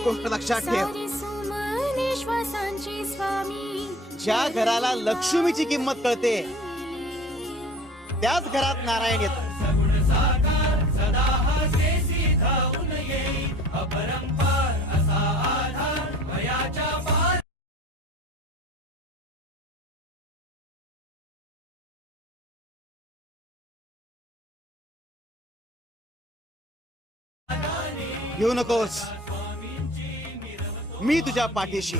एक गोष्ट लक्षात ठेव, ज्या घराला लक्ष्मीची किंमत कळते त्याच घरात नारायण येतो. घेऊ नकोस, मी तुझ्या पाठीशी.